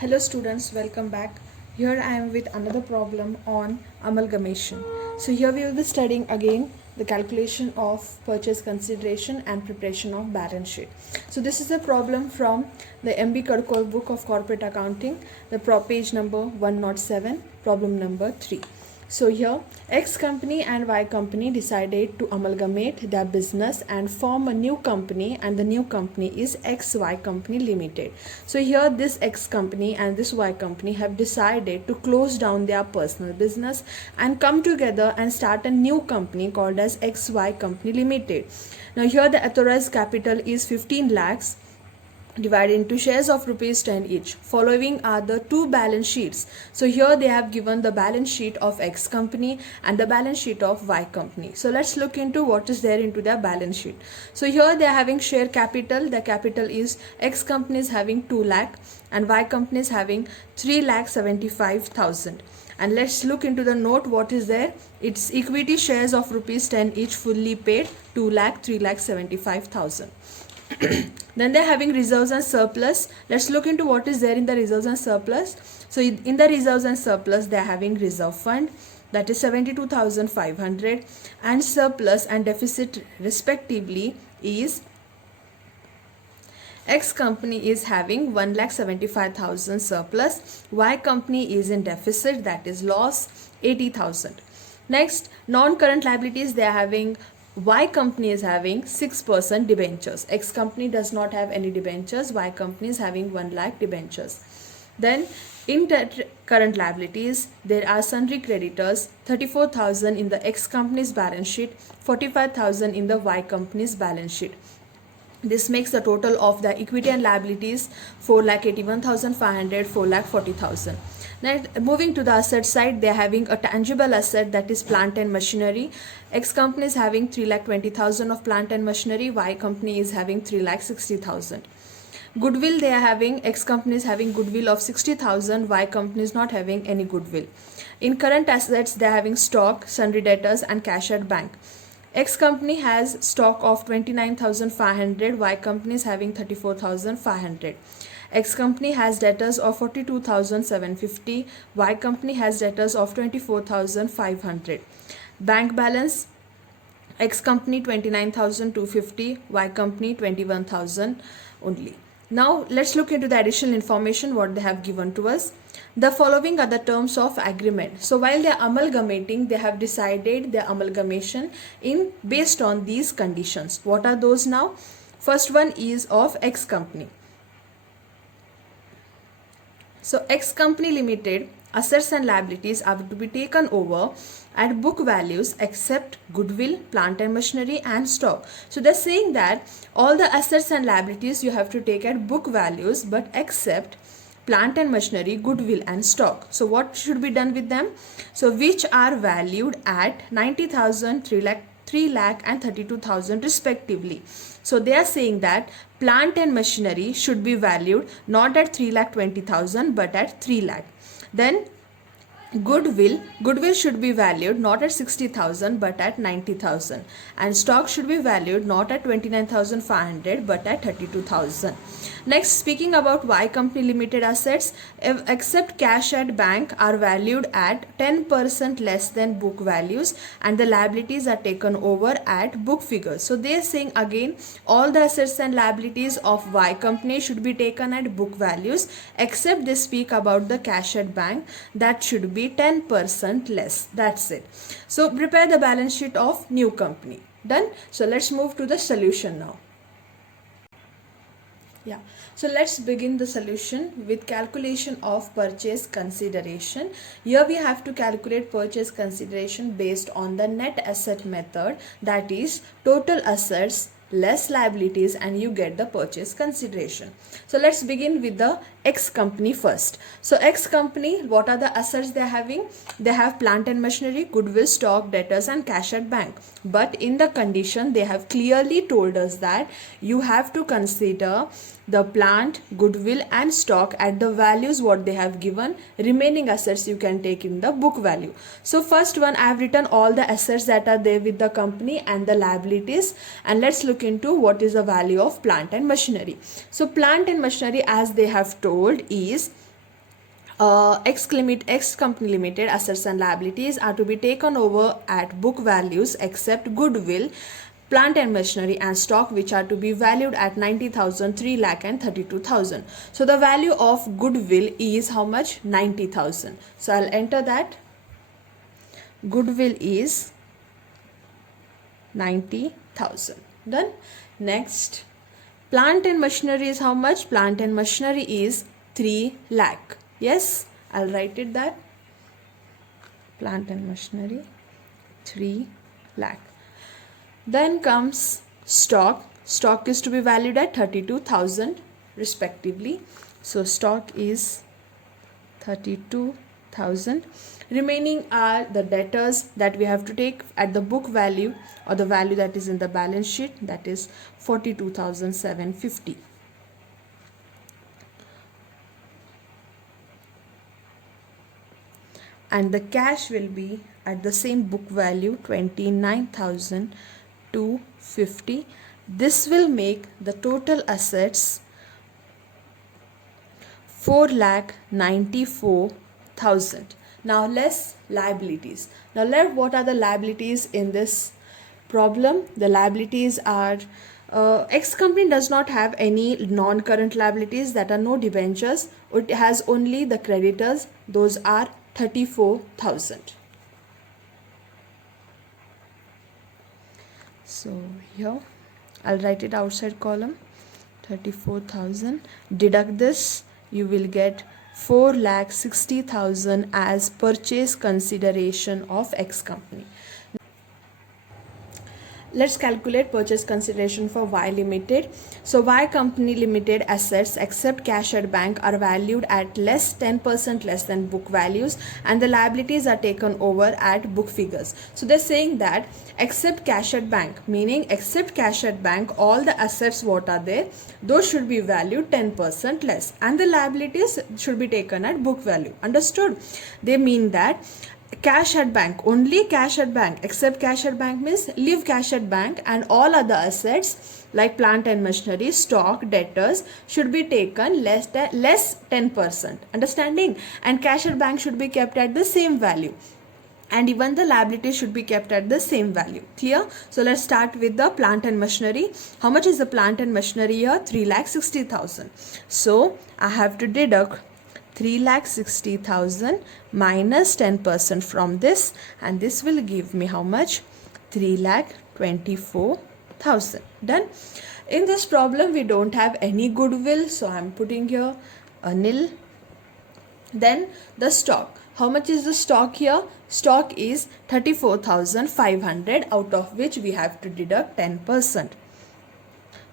Hello students, welcome back. Here I am with another problem on amalgamation. So here we will be studying again the calculation of purchase consideration and preparation of balance sheet. So this is a problem from the MB Kadkol book of corporate accounting, the page number 107, problem number 3. So here X company and Y company decided to amalgamate their business and form a new company, and the new company is XY Company Limited. So here this X company and this Y company have decided to close down their personal business and come together and start a new company called as XY Company Limited. Now here the authorized capital is 15 lakhs divided into shares of rupees 10 each. Following are the two balance sheets. So here they have given the balance sheet of X company and the balance sheet of Y company. So let's look into what is there into their balance sheet. So here they are having share capital. The capital is X company is having 2 lakh and Y company is having 3,75,000. And let's look into the note what is there. It's equity shares of rupees 10 each fully paid 2 lakh 3,75,000. Then they're having reserves and surplus. Let's look into what is there in the reserves and surplus. So in the reserves and surplus they're having reserve fund, that is 72,500, and surplus and deficit respectively is X company is having 1,75,000 surplus, Y company is in deficit, that is loss 80,000. Next, non-current liabilities, they are having Y company is having 6% debentures. X company does not have any debentures. Y company is having 1 lakh debentures. Then in current liabilities, there are sundry creditors, 34,000 in the X company's balance sheet, 45,000 in the Y company's balance sheet. This makes the total of the equity and liabilities 4,81,500, 4,40,000. Now moving to the asset side, they are having a tangible asset, that is plant and machinery. X company is having 3,20,000 of plant and machinery. Y company is having 3,60,000. Goodwill, they are having, X company is having goodwill of 60,000. Y company is not having any goodwill. In current assets, they are having stock, sundry debtors, and cash at bank. X company has stock of 29,500. Y company is having 34,500. X company has debtors of 42,750. Y company has debtors of 24,500. Bank balance, X company 29,250. Y company 21,000 only. Now let's look into the additional information what they have given to us. The following are the terms of agreement. So while they are amalgamating, they have decided their amalgamation in based on these conditions. What are those now? First one is of X company. So X company limited assets and liabilities are to be taken over at book values except goodwill, plant and machinery, and stock. So they're saying that all the assets and liabilities you have to take at book values, but except plant and machinery, goodwill, and stock. So what should be done with them? So which are valued at 90,000, 3 lakh and 32,000 respectively. So they are saying that plant and machinery should be valued not at 3,20,000 but at 3 lakh. Then goodwill should be valued not at 60,000 but at 90,000, and stock should be valued not at 29,500 but at 32,000. Next, speaking about Y company limited assets, except cash at bank are valued at 10% less than book values, and the liabilities are taken over at book figures. So they are saying again all the assets and liabilities of Y company should be taken at book values, except they speak about the cash at bank, that should be 10% less. That's it. So prepare the balance sheet of new company. Done. So let's move to the solution now. Yeah, so let's begin the solution with calculation of purchase consideration. Here we have to calculate purchase consideration based on the net asset method, that is total assets less liabilities, and you get the purchase consideration. So let's begin with the X company first. So X company, what are the assets they are having? They have plant and machinery, goodwill, stock, debtors, and cash at bank. But in the condition, they have clearly told us that you have to consider the plant, goodwill, and stock at the values what they have given. Remaining assets you can take in the book value. So first one, I have written all the assets that are there with the company and the liabilities, and let's look into what is the value of plant and machinery. So plant and machinery, as they have told, is X Company Limited assets and liabilities are to be taken over at book values except goodwill, plant and machinery and stock, which are to be valued at 90,000, 3 lakh and 32,000. So the value of goodwill is how much? 90,000. So I'll enter that. Goodwill is 90,000. Done. Next, plant and machinery is how much? Plant and machinery is 3 lakh. Yes, I'll write it that. Plant and machinery 3 lakh. Then comes stock. Stock is to be valued at 32,000 respectively. So stock is 32,000. Remaining are the debtors that we have to take at the book value or the value that is in the balance sheet, that is 42,750. And the cash will be at the same book value, 29,250. This will make the total assets 4,94,000. Now less liabilities. Now what are the liabilities in this problem? The liabilities are X company does not have any non-current liabilities, that are no debentures. It has only the creditors. Those are 34,000. So here I'll write it outside column, 34,000. Deduct this, you will get 4,60,000 as purchase consideration of X company. Let's calculate purchase consideration for Y Limited. So Y Company Limited assets except cash at bank are valued at 10% less than book values, and the liabilities are taken over at book figures. So they're saying that except cash at bank, meaning except cash at bank, all the assets what are there, those should be valued 10% less, and the liabilities should be taken at book value. Understood? They mean that cash at bank, only cash at bank, except cash at bank means leave cash at bank, and all other assets like plant and machinery, stock, debtors should be taken less 10%. Understanding? And cash at bank should be kept at the same value, and even the liability should be kept at the same value. Clear? So let's start with the plant and machinery. How much is the plant and machinery here? 3,60,000. So I have to deduct 3,60,000 minus 10% from this, and this will give me how much? 3,24,000. Done. In this problem we don't have any goodwill, so I'm putting here a nil. Then the stock. How much is the stock here? Stock is 34,500, out of which we have to deduct 10%.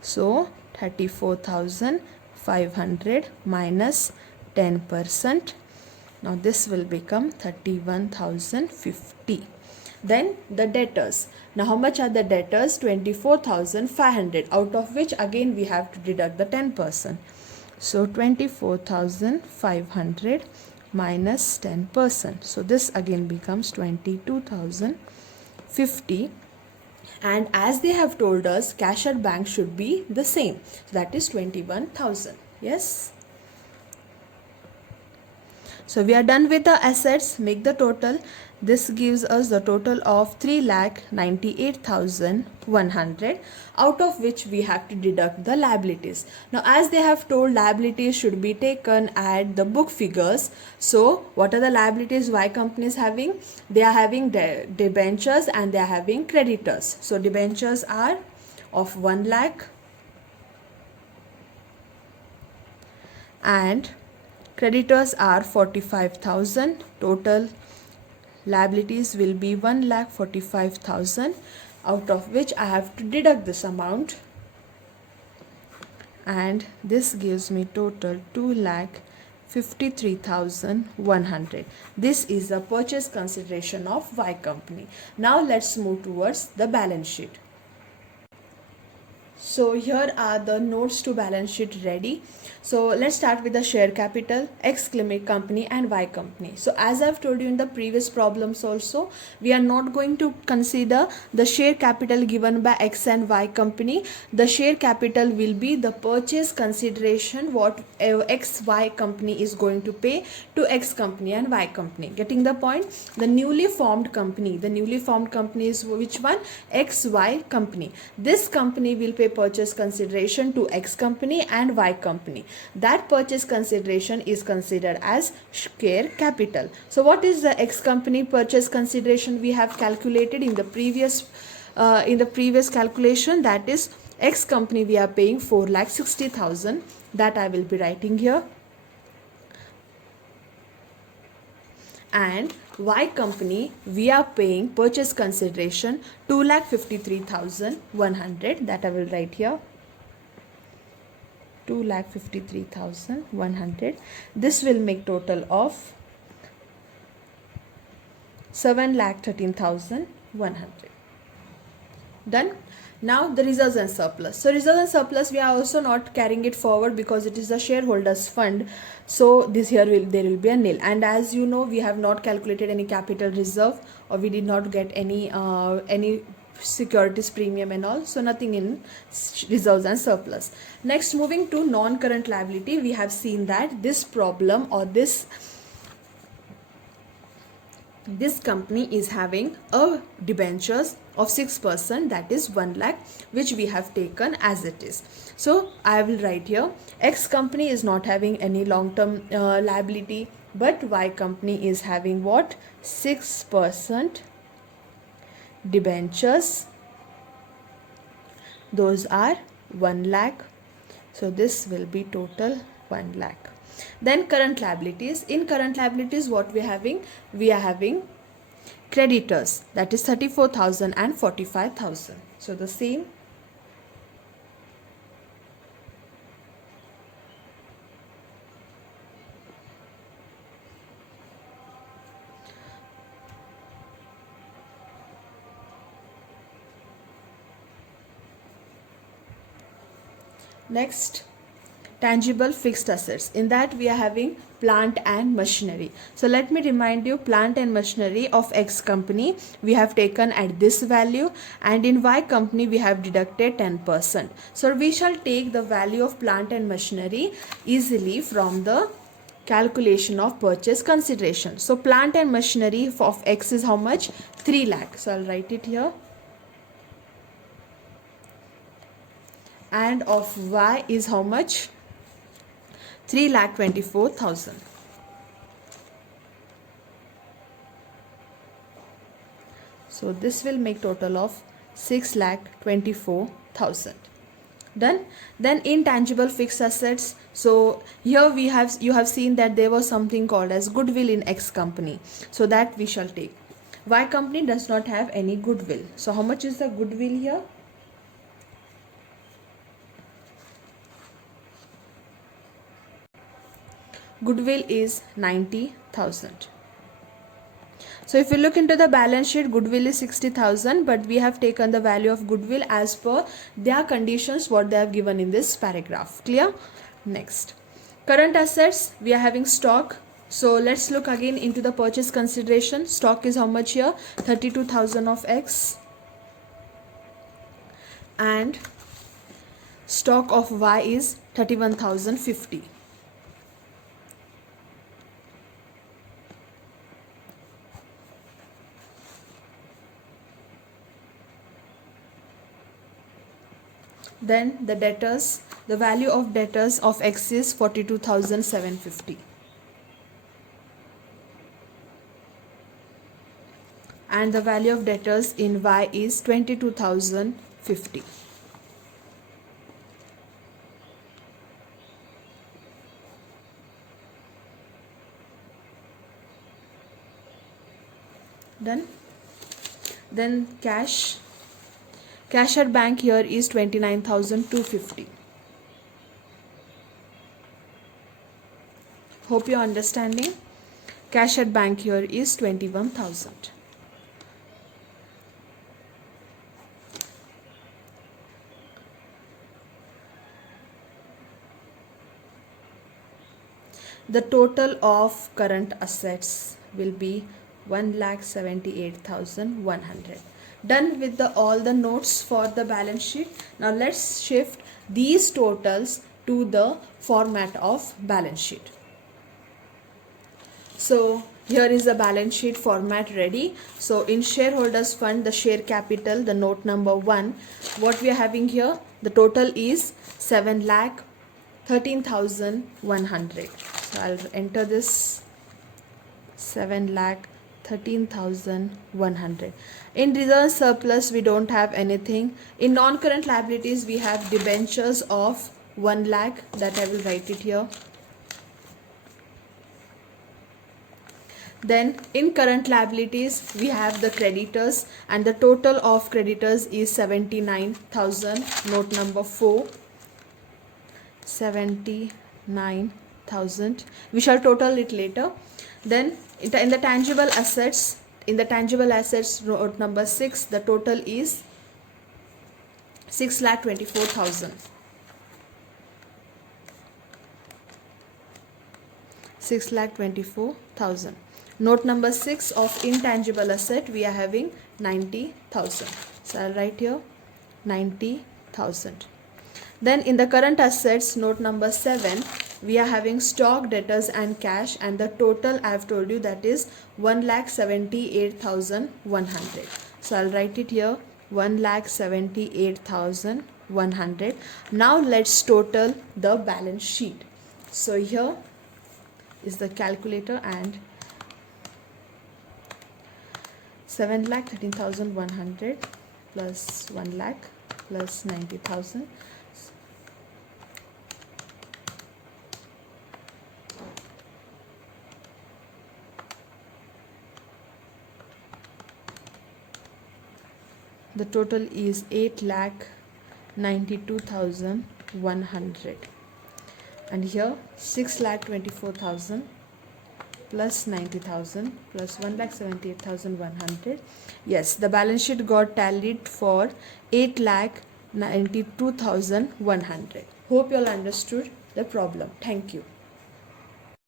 So 34,500 minus 10%. Now this will become 31,050. Then the debtors. Now how much are the debtors? 24,500, out of which again we have to deduct the 10%. So 24,500 minus 10%. So this again becomes 22,050. And as they have told us, cash at bank should be the same. So that is 21,000. Yes. So we are done with the assets. Make the total. This gives us the total of 3,98,100, out of which we have to deduct the liabilities. Now as they have told, liabilities should be taken at the book figures. So what are the liabilities Y company is having? They are having debentures and they are having creditors. So debentures are of 1 lakh and creditors are 45,000. Total liabilities will be 1,45,000, out of which I have to deduct this amount, and this gives me total 2,53,100. This is the purchase consideration of Y company. Now let's move towards the balance sheet. So here are the notes to balance sheet ready. So let's start with the share capital, X company and Y company. So as I've told you in the previous problems also, we are not going to consider the share capital given by X and Y company. The share capital will be the purchase consideration what XY company is going to pay to X company and Y company. Getting the point? The newly formed company is which one? XY company. This company will pay purchase consideration to X company and Y company. That purchase consideration is considered as share capital. So what is the X company purchase consideration we have calculated in the previous calculation? That is, X company we are paying 4,60,000. That I will be writing here. And Y company we are paying purchase consideration 2,53,100. That I will write here. 2,53,100. This will make total of 7,13,100. Done. Now the reserves and surplus. So reserves and surplus we are also not carrying it forward because it is the shareholders fund. So this here there will be a nil. And as you know, we have not calculated any capital reserve, or we did not get any securities premium and all, so nothing in reserves and surplus. Next, moving to non-current liability, we have seen that this problem or this company is having a debentures of 6%, that is 1 lakh, which we have taken as it is. So I will write here, X company is not having any long-term liability, but Y company is having what? 6% debentures. Those are 1 lakh. So this will be total 1 lakh. Then current liabilities. In current liabilities, what we are having? We are having creditors, that is 34,000 and 45,000. So the same. Next, tangible fixed assets. In that we are having plant and machinery. So let me remind you, plant and machinery of X company we have taken at this value, and in Y company we have deducted 10%. So we shall take the value of plant and machinery easily from the calculation of purchase consideration. So plant and machinery of X is how much? 3 lakh. So I'll write it here. And of Y is how much? 3,24,000. So this will make total of 6,24,000. Done. Then intangible fixed assets. So here you have seen that there was something called as goodwill in X company. So that we shall take. Y company does not have any goodwill. So how much is the goodwill here? Goodwill is 90,000. So if you look into the balance sheet, goodwill is 60,000, but we have taken the value of goodwill as per their conditions what they have given in this paragraph. Clear? Next, current assets, we are having stock. So let's look again into the purchase consideration. Stock is how much here? 32,000 of X, and stock of Y is 31,050. Then the debtors, the value of debtors of X is 42,750. And the value of debtors in Y is 22,050. Done. Then cash. Cash at bank here is 29,250. Hope you are understanding. Cash at bank here is 21,000. the total of current assets will be 1,78,100. Done with all the notes for the balance sheet. Now let's shift these totals to the format of balance sheet. So here is the balance sheet format ready. So in shareholders fund, the share capital, the note number 1, what we are having here, the total is 7,13,100. So I'll enter this 7,13,100. In reserve surplus we don't have anything. In non-current liabilities we have debentures of 1 lakh, that I will write it here. Then in current liabilities we have the creditors, and the total of creditors is 79,000, note number 4, 79,000. We shall total it later. Then in the tangible assets, note number 6, the total is 6,24,000. 6,24,000. Note number 6 of intangible asset, we are having 90,000. So I'll write here 90,000. Then in the current assets, note number 7, we are having stock, debtors and cash, and the total I have told you, that is 1,78,100. So I'll write it here 1,78,100. Now let's total the balance sheet. So here is the calculator, and 7,13,100 plus 1 lakh plus 90,000. The total is 8,92,100, and here 6,24,000 plus 90,000 plus 1,78,100. Yes, the balance sheet got tallied for 8,92,100. Hope you all understood the problem. Thank you.